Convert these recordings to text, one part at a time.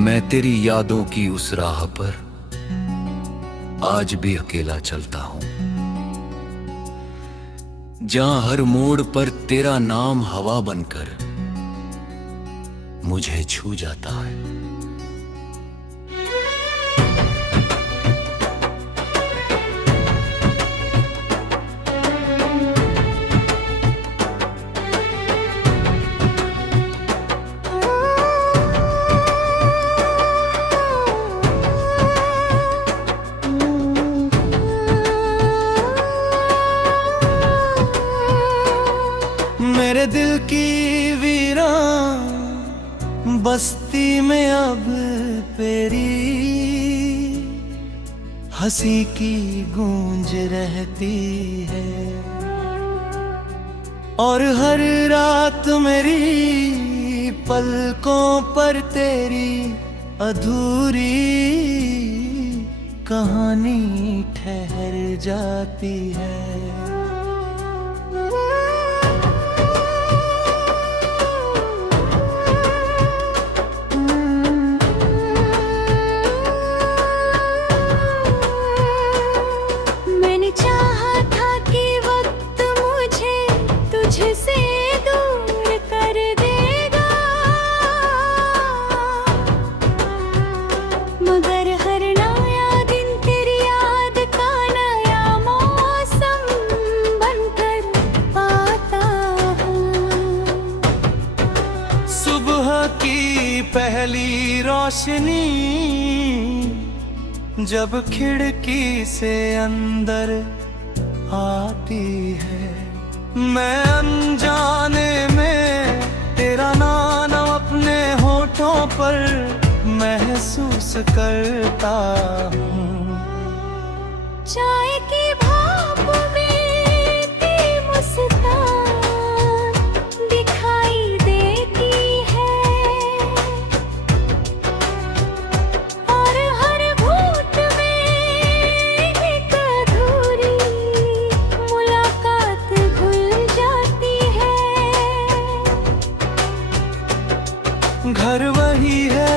मैं तेरी यादों की उस राह पर आज भी अकेला चलता हूं, जहां हर मोड़ पर तेरा नाम हवा बनकर मुझे छू जाता है। मेरे दिल की वीरान बस्ती में अब तेरी हंसी की गूंज रहती है, और हर रात मेरी पलकों पर तेरी अधूरी कहानी ठहर जाती है। मगर हर नया दिन तेरी याद का नया मौसम बनकर पाता हूँ। सुबह की पहली रोशनी जब खिड़की से अंदर आती है, मैं अनजाने में तेरा नाम अपने होठों पर महसूस करता हूँ। चाय की भाप में तेरी मुस्कान दिखाई देती है, और हर घूंट में एक अधूरी मुलाकात घुल जाती है। घर वही है,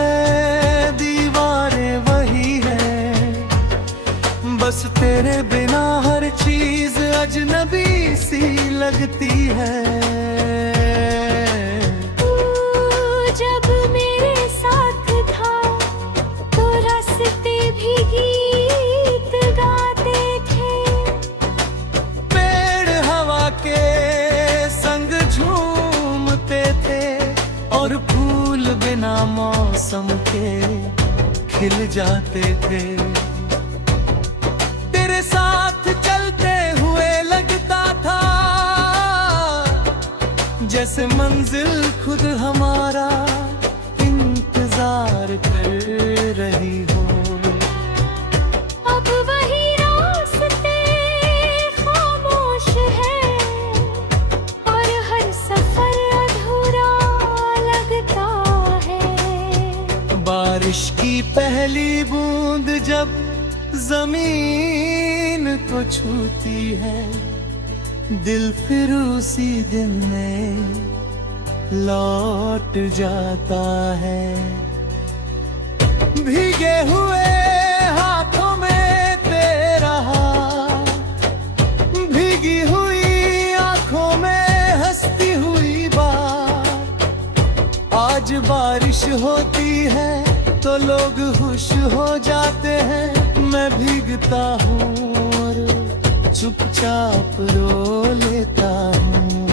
बस तेरे बिना हर चीज अजनबी सी लगती है। तू जब मेरे साथ था तो रास्ते भी गीत गाते थे, पेड़ हवा के संग झूमते थे, और फूल बिना मौसम के खिल जाते थे। साथ चलते हुए लगता था जैसे मंजिल खुद हमारा इंतजार कर रही हो। अब वही रास्ते खामोश है, और हर सफर अधूरा लगता है। बारिश की पहली बूंद जब जमीन को छूती है, दिल फिर उसी दिन में लौट जाता है। भीगे हुए हाथों में तेरा हाथ, भीगी हुई आंखों में हंसती हुई बात। आज बारिश होती है तो लोग खुश हो जाते हैं, मैं भीगता हूँ और चुपचाप रो लेता हूँ,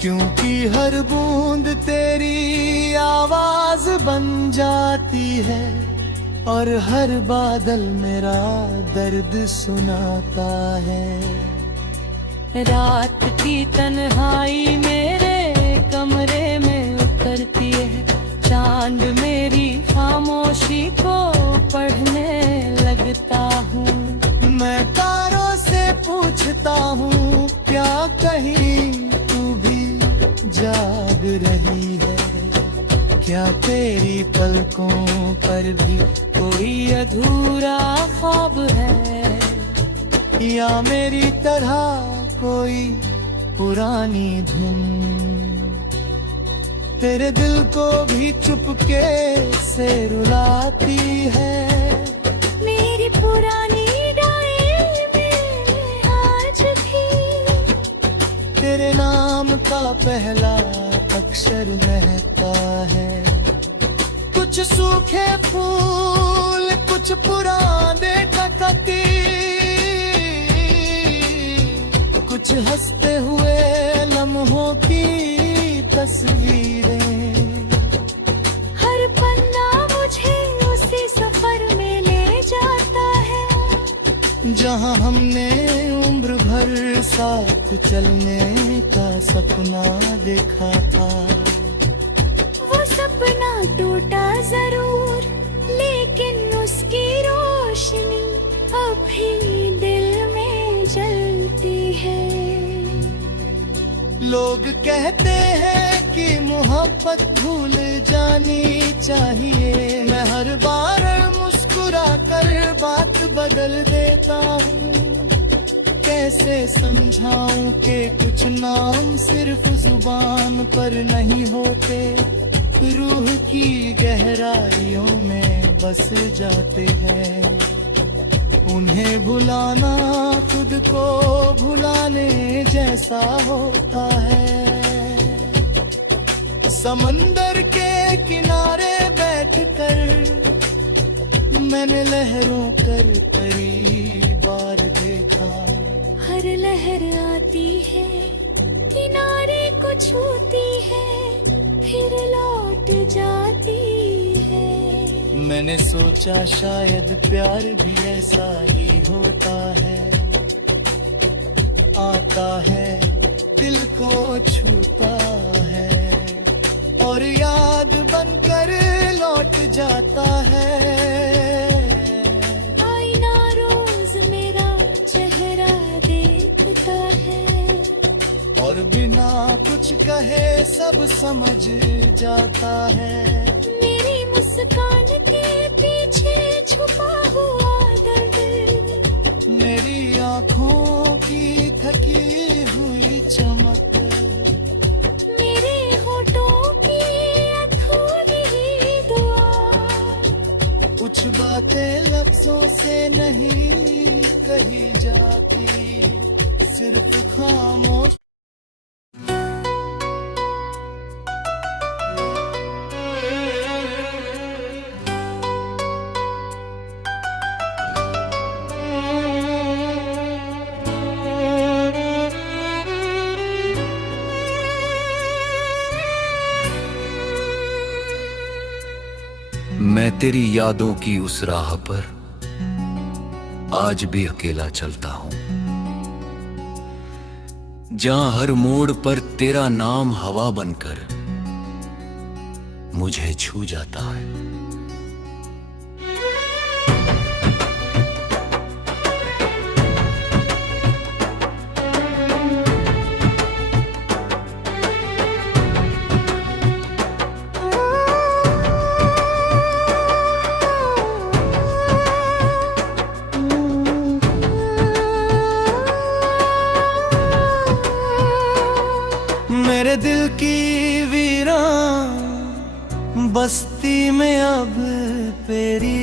क्योंकि हर बूंद तेरी आवाज बन जाती है, और हर बादल मेरा दर्द सुनाता है। रात की तन्हाई मेरे कमरे में उतरती है, चांद मेरी खामोशी को पढ़ने लगता हूँ। मैं तारों से पूछता हूँ क्या कहीं तू भी जाग रही है, क्या तेरी पलकों पर भी कोई अधूरा ख्वाब है, या मेरी तरह कोई पुरानी धुन तेरे दिल को भी चुपके से रुलाती है। मेरी पुरानी डायरी में आज भी तेरे नाम का पहला अक्षर महकता है। कुछ सूखे फूल, कुछ पुराने टकती, कुछ हंसते हुए लम्हों की तस्वीरें। हर पन्ना मुझे उसी सफर में ले जाता है जहां हमने उम्र भर साथ चलने का सपना देखा था। वो सपना टूटा जरूर, लेकिन उसकी रोशनी अभी दिल में जलती है। लोग कहते हैं कि मोहब्बत भूल जानी चाहिए। मैं हर बार मुस्कुरा कर बात बदल देता हूँ। कैसे समझाऊं कि कुछ नाम सिर्फ जुबान पर नहीं होते, रूह की गहराइयों में बस जाते हैं। उन्हें भुलाना खुद को भुलाने जैसा होता है। समंदर के किनारे बैठकर मैंने लहरों कर कई बार देखा। हर लहर आती है, किनारे को छूती है, फिर लौट जाती है। मैंने सोचा शायद प्यार भी ऐसा ही होता है। आता है, दिल को छूता है और याद बनकर लौट जाता है। आईना रोज मेरा चेहरा देखता है और बिना कुछ कहे सब समझ जाता है। मेरी मुस्कान के पीछे छुपा हुआ दर्द, मेरी आँखों की थकी हुई चमक, मेरे होठों की अधूरी दुआ। कुछ बातें लफ्जों से नहीं कही जाती, सिर्फ खामोश। मैं तेरी यादों की उस राह पर आज भी अकेला चलता हूं, जहां हर मोड़ पर तेरा नाम हवा बनकर मुझे छू जाता है। मेरे दिल की वीरान बस्ती में अब तेरी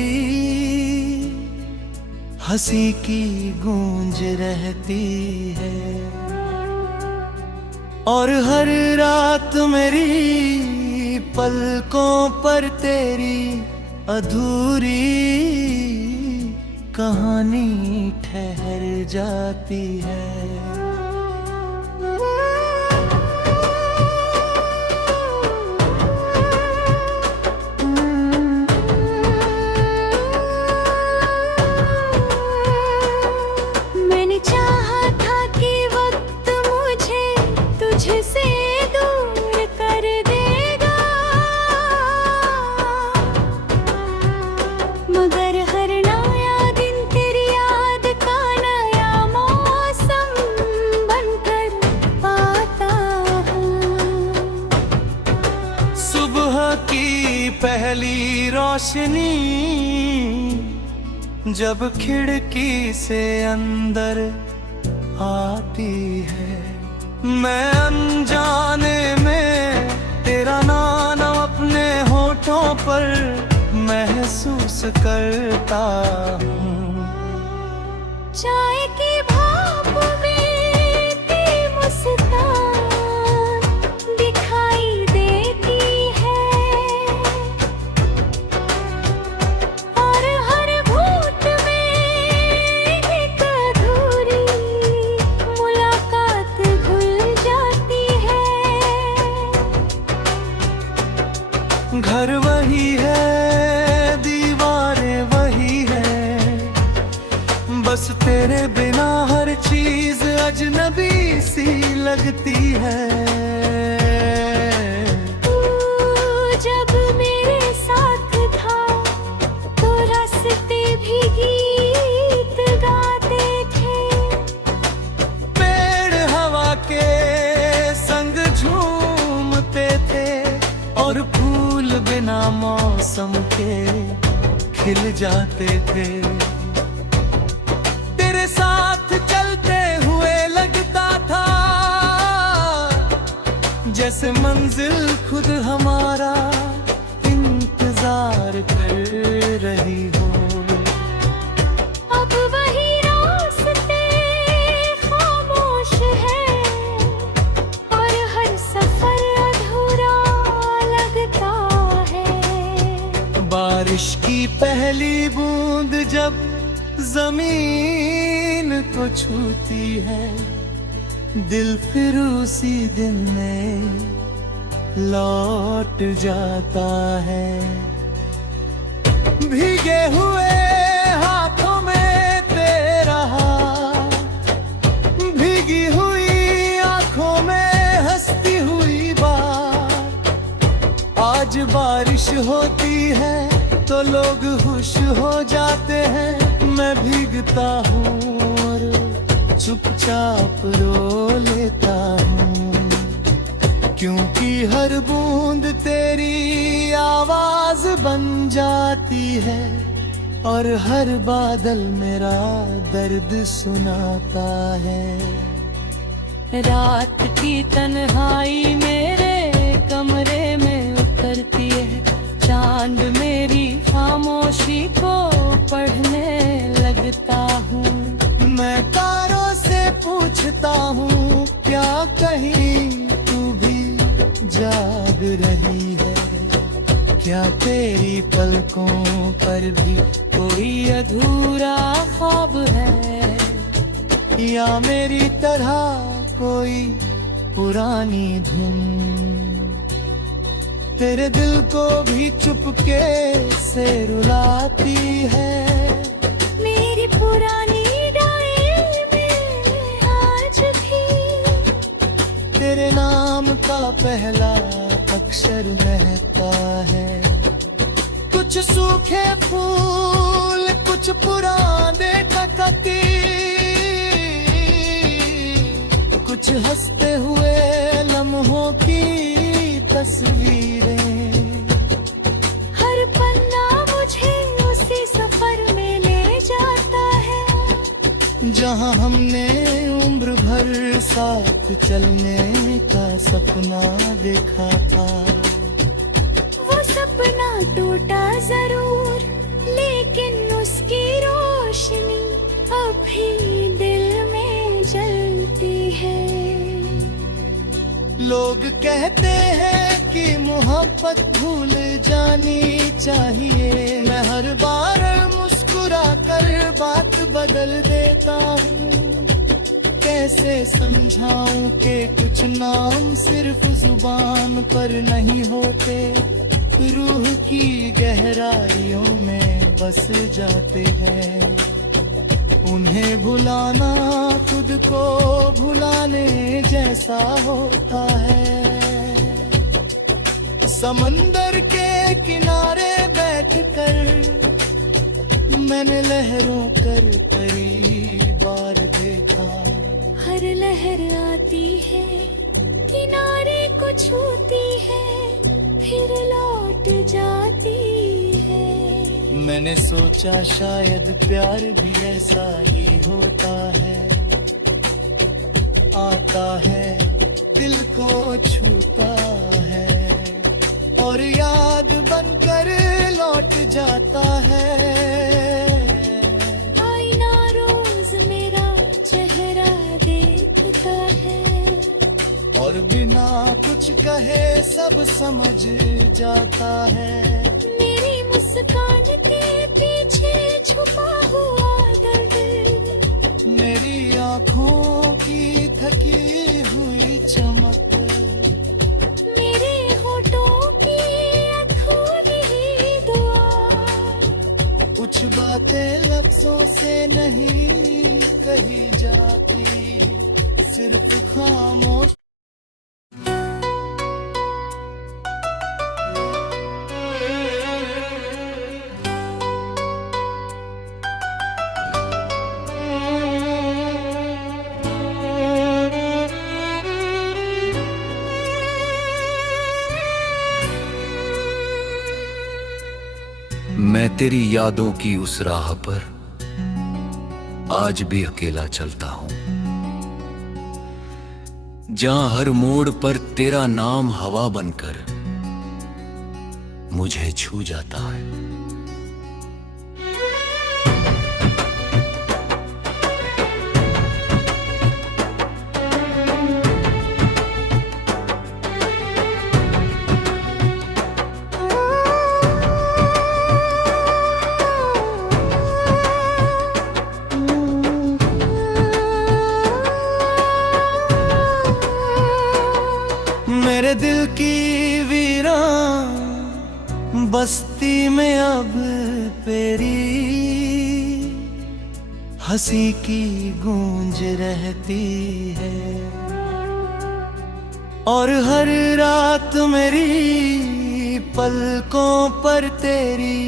हंसी की गूंज रहती है और हर रात मेरी पलकों पर तेरी अधूरी कहानी ठहर जाती है। पहली रोशनी जब खिड़की से अंदर आती है, मैं अनजाने में तेरा नाम करता हूँ। चाय की भाप में तेरी मुस्कान दिखाई देती है, और हर घूंट में एक अधूरी मुलाकात घुल जाती है। घर वही है, दीवारें वही है, बस तेरे बिना हर चीज अजनबी सी लगती है। तू जब मेरे साथ था तो रास्ते भी गीत गाते थे, पेड़ हवा के संग झूमते थे, और फूल बिना मौसम के खिल जाते थे। तेरे साथ चलते हुए लगता था जैसे मंजिल खुद हमारा इंतजार कर रही हो। अब वही रास्ते खामोश है, और हर सफर अधूरा लगता है। बारिश की पहली बूंद जब जमीन को छूती है, दिल फिर उसी दिन में लौट जाता है। भीगे हुए हाथों में तेरा हाथ, भीगी हुई आंखों में हंसती हुई बात। आज बारिश होती है तो लोग खुश हो जाते हैं, मैं भीगता हूँ और चुपचाप रो लेता हूँ, क्योंकि हर बूंद तेरी आवाज बन जाती है, और हर बादल मेरा दर्द सुनाता है। रात की तन्हाई मेरे कमरे में उतरती है, चांद मेरी खामोशी को पढ़ने लगता हूँ। मैं तारों से पूछता हूँ क्या कहीं तू भी जाग रही है, क्या तेरी पलकों पर भी कोई अधूरा ख्वाब है, या मेरी तरह कोई पुरानी धुन तेरे दिल को भी चुपके से रुलाती है। मेरी पुरानी डायरी में आज भी तेरे नाम का पहला अक्षर महकता है। कुछ सूखे फूल, कुछ पुराने टकती, कुछ हंसते हुए लम्हों की तस्वीरें। हर पन्ना मुझे उसी सफर में ले जाता है, जहाँ हमने उम्र भर साथ चलने का सपना देखा था। वो सपना टूटा जरूर, लेकिन उसकी रोशनी अभी दिल में जलती है। लोग कहते हैं कि मोहब्बत भूल जानी चाहिए, मैं हर बार मुस्कुरा कर बात बदल देता हूँ। कैसे समझाऊं कि कुछ नाम सिर्फ जुबान पर नहीं होते, रूह की गहराइयों में बस जाते हैं। उन्हें भुलाना खुद को भुलाने जैसा होता है। समंदर के किनारे बैठकर मैंने लहरों कर कई बार देखा। हर लहर आती है, किनारे को छूती है, फिर लौट जाती है। मैंने सोचा शायद प्यार भी ऐसा ही होता है, आता है दिल को छूता है और याद बनकर लौट जाता है। और बिना कुछ कहे सब समझ जाता है। मेरी मुस्कान के पीछे छुपा हुआ दर्द, मेरी आँखों की थकी हुई चमक, मेरे होठों की अधूरी दुआ। कुछ बातें लफ्जों से नहीं कही जाती, सिर्फ खामोश। मैं तेरी यादों की उस राह पर आज भी अकेला चलता हूं, जहां हर मोड़ पर तेरा नाम हवा बनकर मुझे छू जाता है। मेरे दिल की वीरान बस्ती में अब तेरी हंसी की गूंज रहती है, और हर रात मेरी पलकों पर तेरी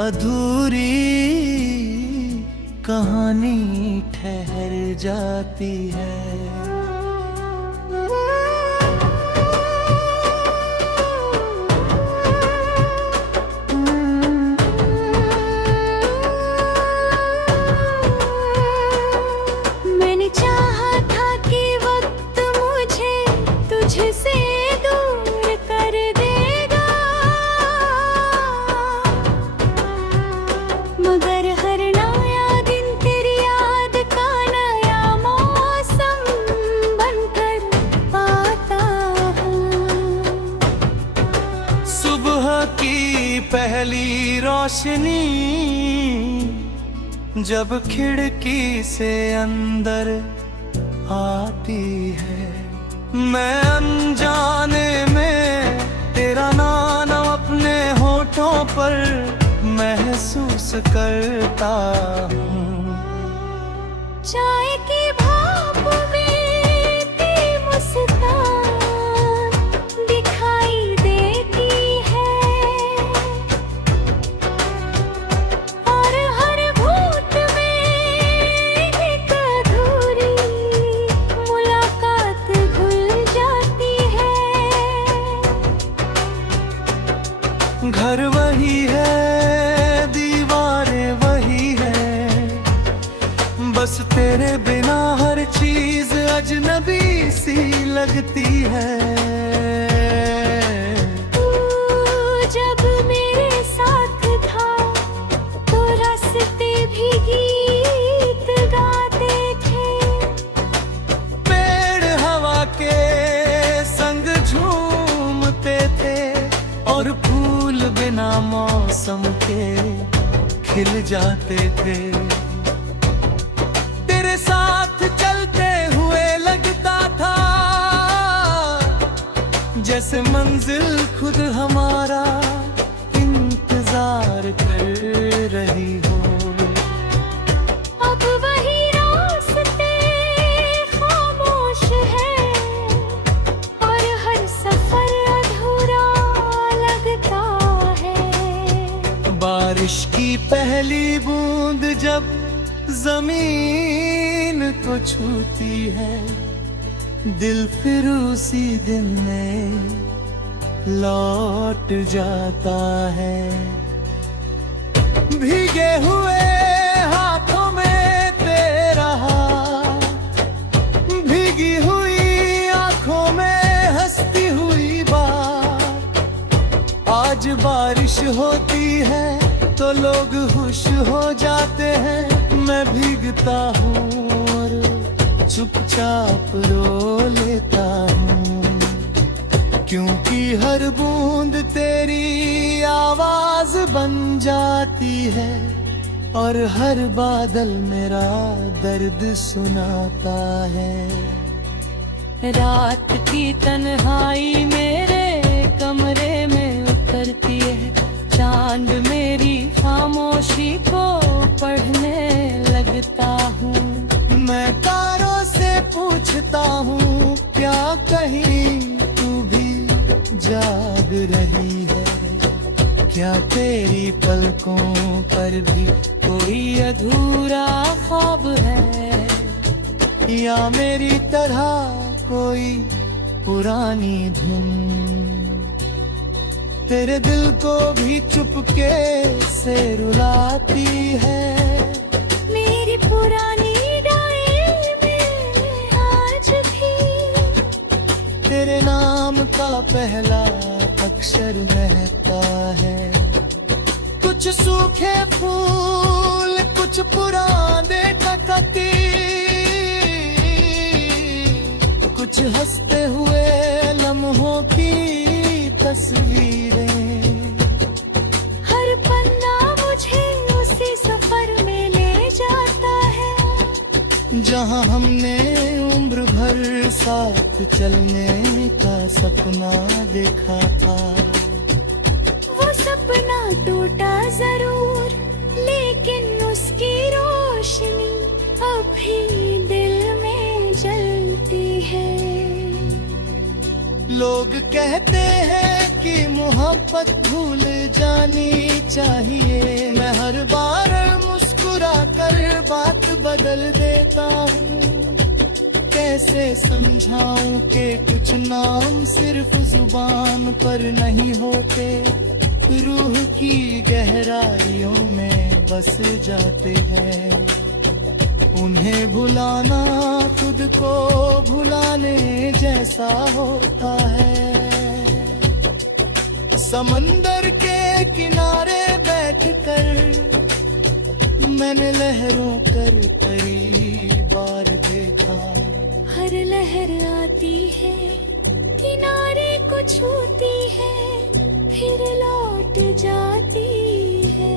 अधूरी कहानी ठहर जाती है। मैंने चाहा था कि वक्त मुझे तुझसे दूर कर देगा, मगर हर नया दिन तेरी याद का नया मौसम बनकर पाता हूँ। सुबह की पहली रोशनी जब खिड़की से अंदर आती है, मैं अनजाने में तेरा नाम अपने होठों पर महसूस करता हूँ। चाय की भाप में तेरी मुस्कान दिखाई देती है, और हर घूंट में एक अधूरी मुलाकात घुल जाती है। घर वही है, दीवारें वही है, बस तेरे बिना हर चीज अजनबी सी लगती है। तू जब मेरे साथ था तो रास्ते भी गीत गाते थे, पेड़ हवा के संग झूमते थे, और फूल बिना मौसम के खिल जाते थे। तेरे साथ चलते हुए लगता था जैसे मंजिल खुद हमारा इंतजार कर रही हो। अब वही रास्ते खामोश है, और हर सफर अधूरा लगता है। बारिश की पहली बूंद जब जमीन को छूती है, दिल फिर उसी दिन में लौट जाता है। भीगे हुए हाथों में तेरा हाथ, भीगी हुई आंखों में हंसती हुई बात। आज बारिश होती है तो लोग खुश हो जाते हैं, मैं भीगता हूँ और चुपचाप रो लेता हूँ। है और हर बादल मेरा दर्द सुनाता है। रात की तन्हाई मेरे कमरे में उतरती है, चांद मेरी खामोशी को पढ़ने लगता हूँ। मैं तारों से पूछता हूँ क्या कहीं तू भी जाग रही है, क्या तेरी पलकों पर भी कोई अधूरा ख्वाब है, या मेरी तरह कोई पुरानी धुन तेरे दिल को भी चुपके से रुलाती है। मेरी पुरानी डायरी में आज भी तेरे नाम का पहला अक्षर महकता है। कुछ सूखे फूल, कुछ पुराने टकती, कुछ हंसते हुए लम्हों की तस्वीरें। हर पन्ना मुझे उसी सफर में ले जाता है, जहाँ हमने उम्र भर साथ चलने का सपना देखा था। वो सपना टूटा जरूर, लेकिन उसकी रोशनी अभी दिल में जलती है। लोग कहते हैं कि मोहब्बत भूल जानी चाहिए, मैं हर बार मुस्कुरा कर बात बदल देता हूँ। कैसे समझाऊं कि कुछ नाम सिर्फ जुबान पर नहीं होते, रूह की गहराइयों में बस जाते हैं। उन्हें भुलाना खुद को भुलाने जैसा होता है। समंदर के किनारे बैठकर मैंने लहरों कर कई बार देखा। हर लहर आती है, किनारे को छूती है, फिर लौट जाती है।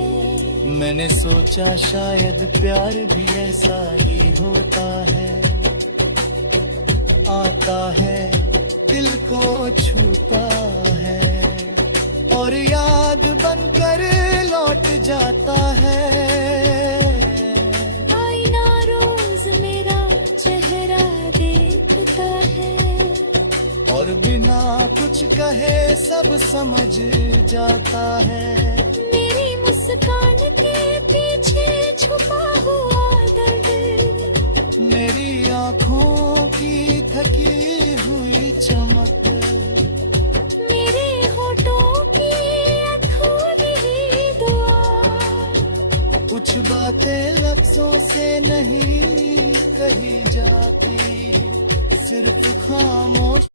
मैंने सोचा शायद प्यार भी ऐसा ही होता है, आता है दिल को छूता है और याद बनकर लौट जाता है। आईना रोज मेरा चेहरा देखता है, और बिना कुछ कहे सब समझ जाता है। मेरी मुस्कान के पीछे छुपा हुआ दर्द, मेरी आँखों की थकी हुई चमक, मेरे होठों की अधूरी दुआ। कुछ बातें लफ्जों से नहीं कही जाती, सिर्फ खामोश